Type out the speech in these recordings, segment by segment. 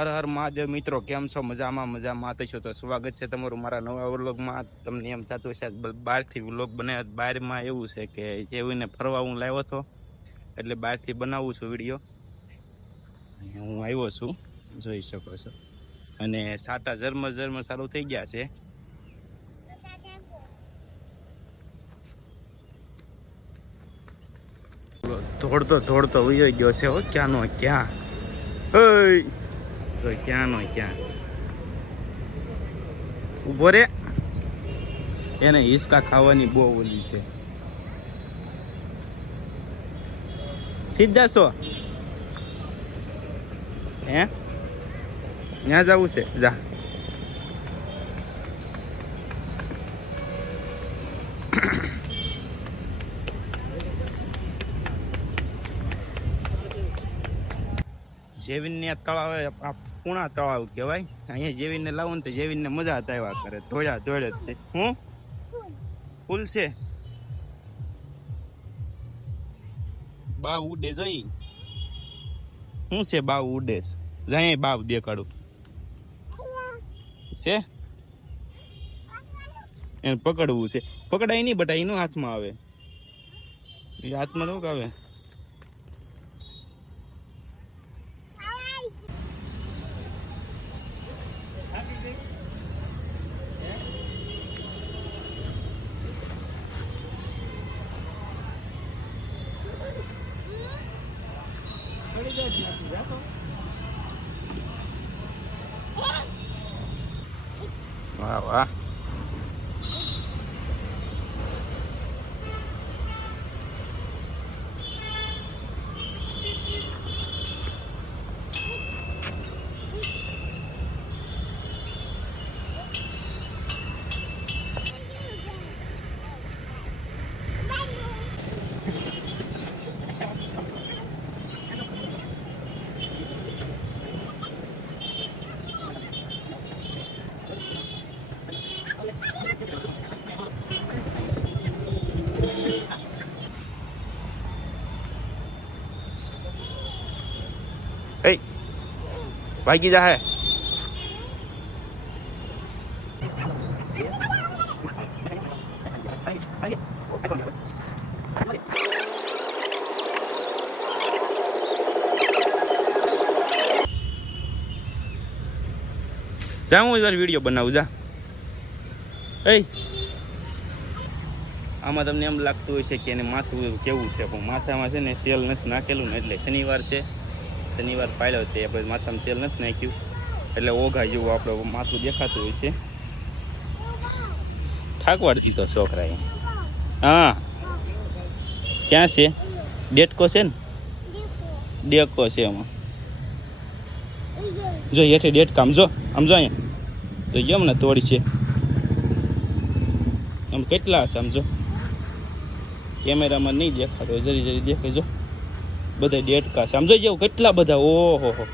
હર હર મહાદેવ મિત્રો, કેમ છો? મજામાં છો તો સ્વાગત છે તમારું મારા નવા વ્લોગમાં. તમને એમ થતું છે બહારથી વ્લોગ બનાવ્યા. બહારમાં એવું છે કે જેવીને ફરવા હું લાવ્યો હતો, એટલે બહારથી બનાવું છું વિડીયો. હું આવ્યો છું, જોઈ શકો છો. અને સાટા ઝરમર ચાલુ થઈ ગયા છે. ધોડતો ઉયો ગયો છે. હો, ક્યાંનો ક્યાં, તો ક્યાંનો ક્યાં ઉભો રે. એને હિસકા ખાવાની બહુ ઓલી છે. સીધા છો હે? ત્યાં જવું છે, જા. જેવીને તળાવ, પૂણા તળાવ કહેવાય. અહીંયા જેવીને લાવું ને તો જેવીને મજા આવ્યા કરે. ધોળે હું ફૂલ છે. બાવ ઉડે જોઈ શું છે? બાવ ઉડે જાય. બાવ દેખાડું છે, એને પકડવું છે. પકડાય નહીં બટા, એનો હાથમાં આવે. એ હાથમાં તો આવે. વાહ વાહ. ભાગી જા હે. જા, હું વિડીયો બનાવું. જા. આમાં તમને એમ લાગતું હોય છે કે એને માથું કેવું છે, પણ માથામાં છે ને તેલ નથી નાખેલું ને, એટલે શનિવાર છે. શનિવાર પાડ્યો છે આપણે, માથામાં તેલ નથી નાખ્યું એટલે ઓઘા જેવું આપણે માથું દેખાતું હોય છે. ઠાકવાડ દીધો છોકરાએ. હા, ક્યાં છે? ડેટકો છે ને? ડેકો છે એમાં. જો હેઠે ડેટકા, આમ જો અહીંયા તો જેમ ને તોડી છે. આમ કેટલા હશે? આમ જો, કેમેરામાં નહીં દેખાતો, જરી દેખાય. જો બધા ડેટકા છે. આમ જોઈ જાવ કેટલા બધા. ઓહો.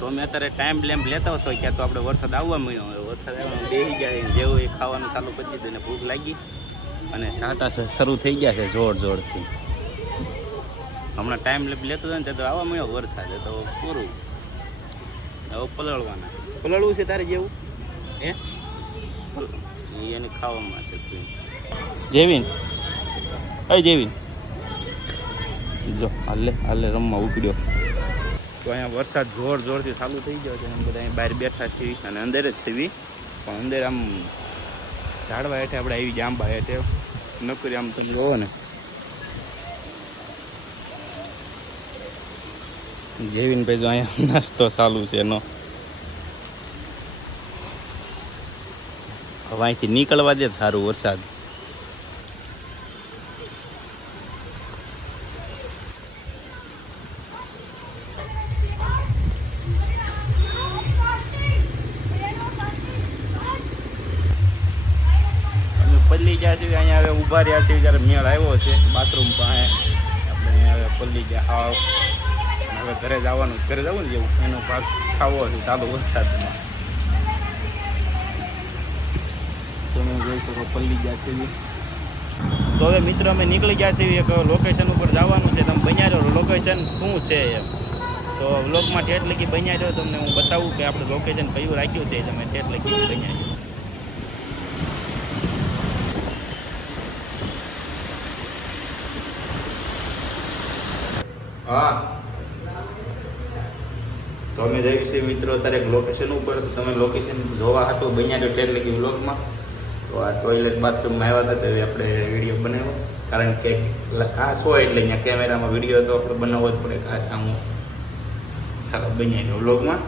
તો મેં અત્યારે ટાઈમ લેમ્પ લેતા હતો, ક્યાં તો આપણે વરસાદ આવવા મળ્યો. વરસાદ આવવાનું બેસી ગયા, જેવું એ ખાવાનું ચાલુ કરી દીધું ને ભૂખ લાગી, અને સાટા શરૂ થઈ ગયા છે જોરથી. હમણાં ટાઈમ લેમ્પ લેતો હતો ને તે તો આવવા મળ્યો વરસાદ, તો પૂરું. હવે પલળવું છે તારે જેવું હે? એને ખાવામાં છે. જેવીન જો હાલે રમવા ઉપડ્યો. તો અહીંયા વરસાદ જોરથી ચાલુ થઈ ગયો છે. બધા અહીં બહાર બેઠા છીએ અને અંદર જ છીએ, પણ અંદર આમ ઝાડવા હેઠે આપણે આવી જાંબા હેઠે નકરી આમ તમે જોવો ને. જેવીનભાઈ જો અહીંયા નાસ્તો ચાલુ છે એનો. હવે અહીંથી નીકળવા દે સારું વરસાદ. ઊભા રહ્યા છીએ જ્યારે મેળ આવ્યો છે બાથરૂમ પાસે. આપણે હવે પલ્લી ગયા હાવ. હવે ઘરે જવાનું ને જેવું એનો ભાગ ખાવો છે ચાલુ વરસાદમાં. તમે જોઈ શકો પલ્લી ગયા છે. તો હવે મિત્રો અમે નીકળી ગયા છીએ એક લોકેશન ઉપર જવાનું છે. તમે બન્યા રહ્યો લોકેશન શું છે એમ. તો વ્લોગમાં ઠેઠ લગી બન્યા રહ્યો. તમને હું બતાવું કે આપણે લોકેશન કયું રાખ્યું છે. તમે ઠેઠ લગી બન્યા રહ્યો. હા, તો અમે જઈએ છીએ મિત્રો અત્યારે એક લોકેશન ઉપર. તો તમે લોકેશન જોવા હતો બન્યા રહ્યો ઠેઠ લગી વ્લોગમાં. તો આ ટોયલેટ બાથરૂમમાં આવ્યા હતા તો આપણે વિડીયો બનાવ્યો. કારણ કે ખાસ હોય એટલે અહીંયા કેમેરામાં વિડીયો તો આપણે બનાવવો જ પડે. ખાસ આમ સારો બન્યા ગયો વ્લોગમાં.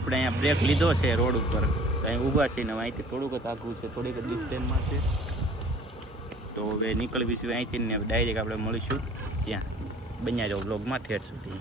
આપણે અહીંયા બ્રેક લીધો છે રોડ ઉપર. અહીં ઊભા છીએ ને અહીંથી થોડુંક જ આઘું છે, થોડીક જ ડિસ્ટન્સમાં છે. તો હવે નીકળવીશું અહીંથી ને ડાયરેક્ટ આપણે મળીશું ત્યાં. બન્યા જાઓ વ્લોગમાં ઠેઠ સુધી.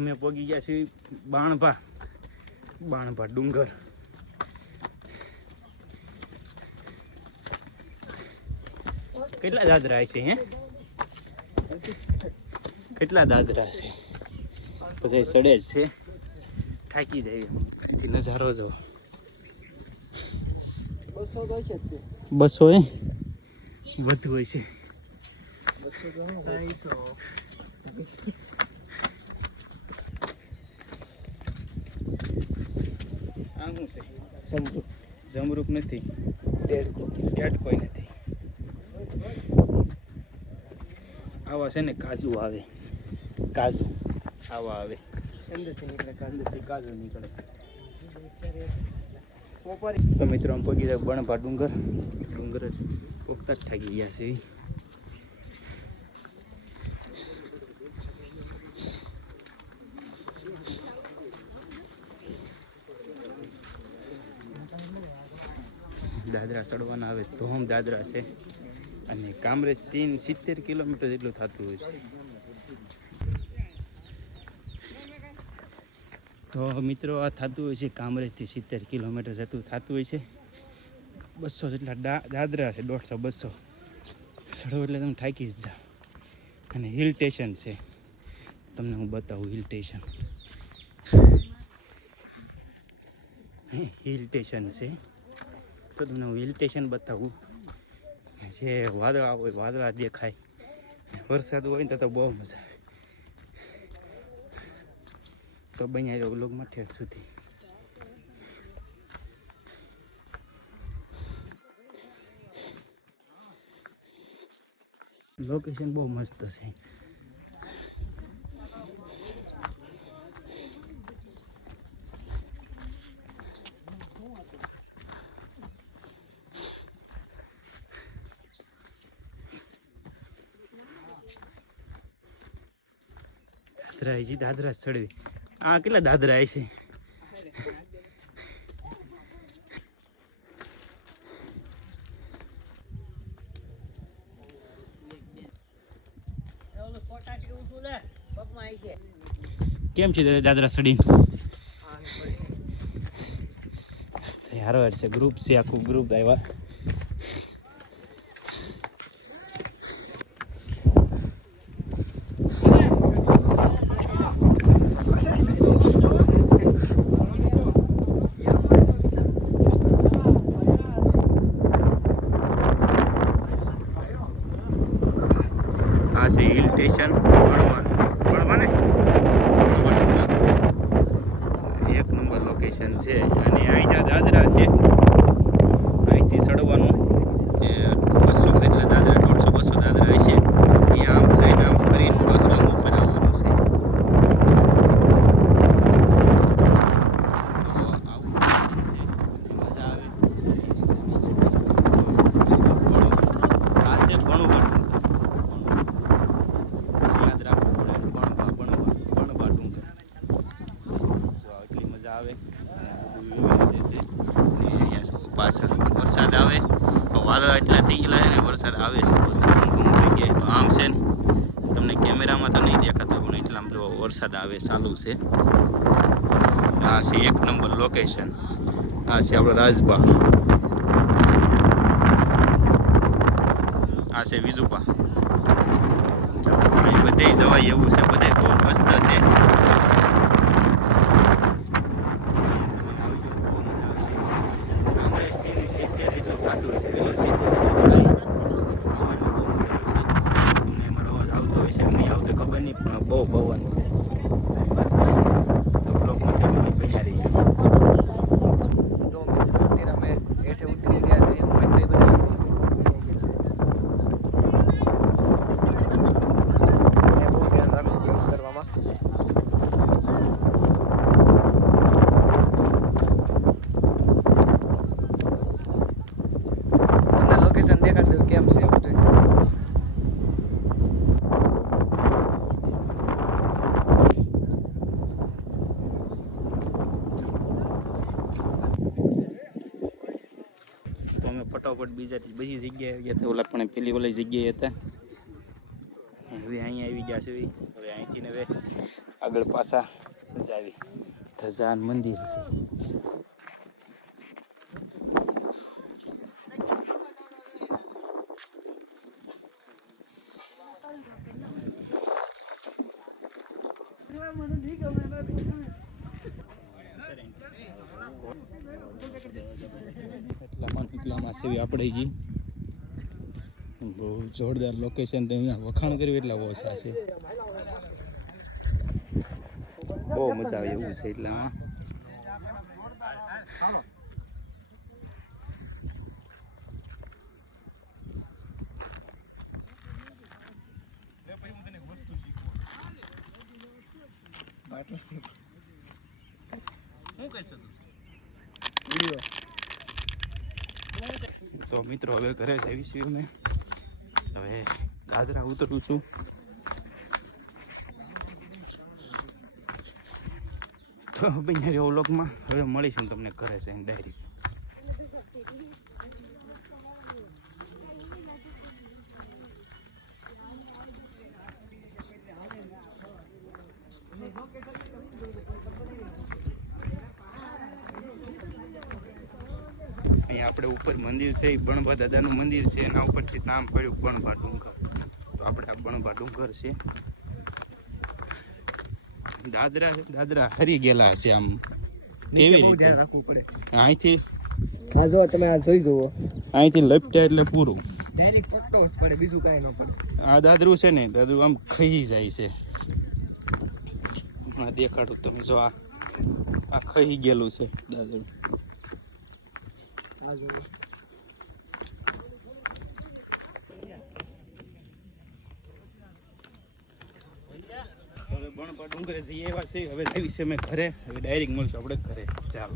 અમે પહોંચી ગયા છીએ બાણભા ડુંગર. કેટલા દાદરા છે હે? કેટલા દાદરા છે? બધા સડે જ છે. થાકી જાય અહીંથી નજારો જો. 200 હે વધુ હોય છે. 200 શું છે? જમરૂક નથી, ડેડકોઈ નથી. આવા છે ને કાજુ આવે, કાજુ આવા આવે અંદરથી નીકળે, કાજુ નીકળે. તો મિત્રો આમ પગી જાય બણભા ડુંગર જ પોખતા જ થાકી ગયા છે. દાદરા ચડવાના આવે ધોમ દાદરા છે અને કામરેજ 70 કિલોમીટર જેટલું થતું હોય છે. તો મિત્રો આ થતું હોય છે કામરેજથી 70 કિલોમીટર જેટલું થતું હોય છે. 200 જેટલા દાદરા છે, 150-200 ચડો એટલે તમે થાકી જ જાઓ. અને હિલ સ્ટેશન છે, તમને હું બતાવું હિલ સ્ટેશન. હિલ સ્ટેશન છે તો તમને હું હિલ સ્ટેશન બતાવું. જે વાદળા હોય, વાદળા દેખાય, વરસાદ હોય ને તો બહુ મજા આવે. તો બન્યા રહ્યો વ્લોગમાં ઠેઠ સુધી. લોકેશન બહુ મસ્ત છે. દાદરા ચડવી. આ કેટલા દાદરા છે? કેમ છે દાદરા ચડી? હારો છે, ગ્રુપ છે, આખું ગ્રુપ આવ્યા. આ છે હિલ સ્ટેશન બળવાને. એક નંબર લોકેશન છે અને અહીં દાદરા છે. અહીંથી ચડવાનું 200 જેટલા દાદરા, 150-200 દાદરા હશે. અહીંયા આમ થઈને આમ ફરીને પાછું આમ ઉપર આવવાનું છે. તો આવું મજા આવે. આ છે ભણવા આવે. પાછળ વરસાદ આવે તો વાદળા એટલા થઈ ગયેલા છે ને, વરસાદ આવે છે અમુક જગ્યાએ. આમ છે ને, તમને કેમેરામાં તો નહીં દેખાતો પણ એટલા જો વરસાદ આવે ચાલુ છે. આ છે એક નંબર લોકેશન. આ છે આપણો રાજબા. આ છે વિજુપા. બધે જવાય એવું છે, બધે બહુ મસ્ત છે. બહુ પવન છે. તો મિત્રો અત્યારે અમે હેઠે ઉતરી રહ્યા છીએ. મોહિતભાઈ બધા બહુ ધ્યાન રાખવું પડે ઉતરવામાં. તમને લોકેશન દેખાડી દઉં કેમ છે બધું. તો અમે ફટાફટ બીજી જગ્યાએ ગયા હતા. ઓલા પણ પેલી ઓલી જગ્યાએ હતા. હવે અહીંયા આવી ગયા છે. હવે અહીંથી હવે આગળ પાછા આવી ધજાન મંદિર છે. એટલામાં સેવી આપણે જી બહુ જોરદાર લોકેશન. તો અહીંયા વખાણ કર્યું એટલા ઓછા છે. બહુ મજા આવે એવું છે એટલામાં. તો મિત્રો હવે ઘરે જ આવીશું અમે. હવે દાદરા ઉતરું છું. તો બન્યા રહ્યો વ્લોગમાં. હવે મળીશું તમને ઘરે જઈને ડાયરેક્ટ. આપણે ઉપર મંદિર છે એ બણભા દાદાનું મંદિર છે એના ઉપરથી નામ પડ્યું બણભા ડુંગર. તો આપણે આ બણભા ડુંગર છે. દાદરા હરી ગયેલા હશે આમ. કેવી રીતે રાખવું પડે. અહીંથી હા જો તમે આ જોઈ જુઓ, અહીંથી લપટ્યા એટલે પૂરું. ડાયરેક્ટ પટ્ટો જ પડે, બીજું કાંઈ ન પડે. આ દાદરું છે ને, દાદરું આમ ખાઈ જાય છે. હમણાં દેખાડું તમે જો, આ ખાઈ ગયેલું છે દાદરું. આ જુઓ. હવે બણભા ડુંગરે જઈએ એવા છે. હવે જઈએ છે અમે ઘરે. હવે ડાયરેક્ટ મળશું આપણે ઘરે. ચાલો.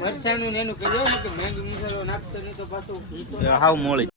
મરચાનું ને એનું કહેજો ને કે મેંગી મસાલો નાખતો નહીં તો પાછું હાવ મોળી.